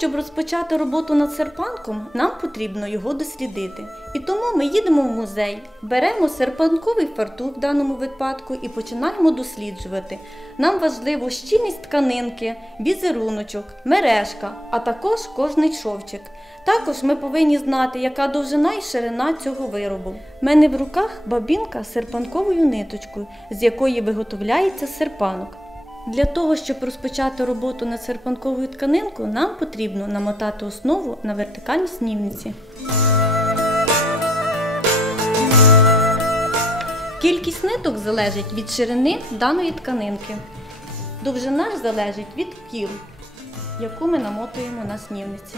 щоб розпочати роботу над серпанком, нам потрібно його дослідити. І тому ми їдемо в музей, беремо серпанковий фартух в даному випадку і починаємо досліджувати. Нам важливо щільність тканинки, візеруночок, мережка, а також кожний шовчик. Також ми повинні знати, яка довжина і ширина цього виробу. У мене в руках бабінка з серпанковою ниточкою, з якої виготовляється серпанок. Для того, щоб розпочати роботу над серпанковою тканинкою, нам потрібно намотати основу на вертикальні снівниці. Кількість ниток залежить від ширини даної тканинки. Довжина ж залежить від кіл, яку ми намотуємо на снівниці.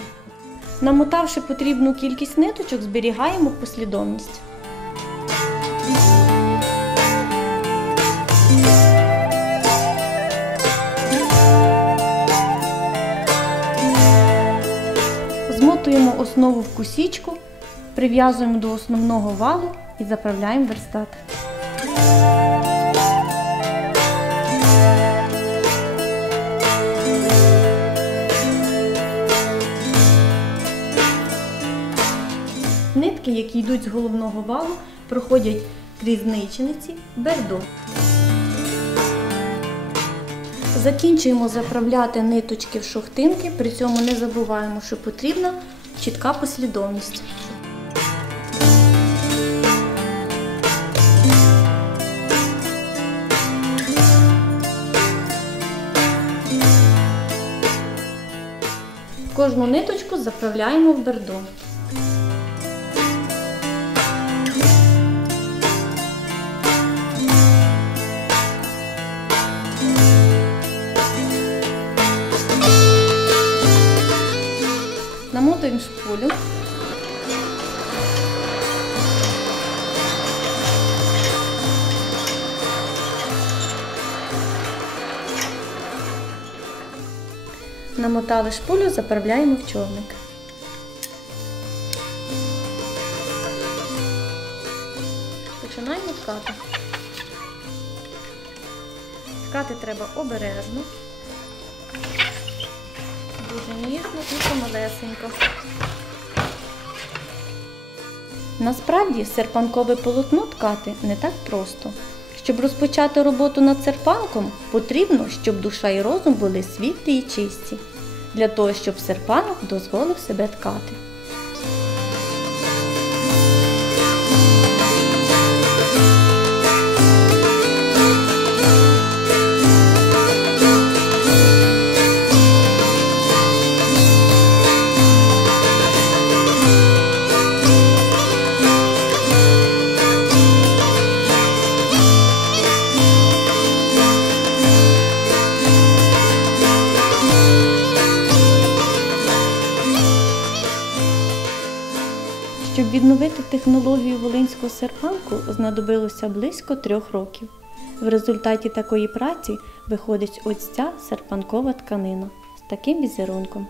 Намотавши потрібну кількість ниточок, зберігаємо послідовність. Основу в кусічку, прив'язуємо до основного валу і заправляємо верстат. Нитки, які йдуть з головного валу, проходять крізь ничениці бердо. Закінчуємо заправляти ниточки в шохтинки, при цьому не забуваємо, що потрібна чітка послідовність. Кожну ниточку заправляємо в бердо. Намотуємо шпулю. Намотали шпулю, заправляємо в човник. Починаємо ткати. Ткати треба обережно, дуже і помалесенько. Насправді серпанкове полотно ткати не так просто. Щоб розпочати роботу над серпанком, потрібно, щоб душа і розум були світлі і чисті, для того, щоб серпанок дозволив себе ткати. Щоб відновити технологію волинського серпанку, знадобилося близько трьох років. В результаті такої праці виходить ось ця серпанкова тканина з таким візерунком.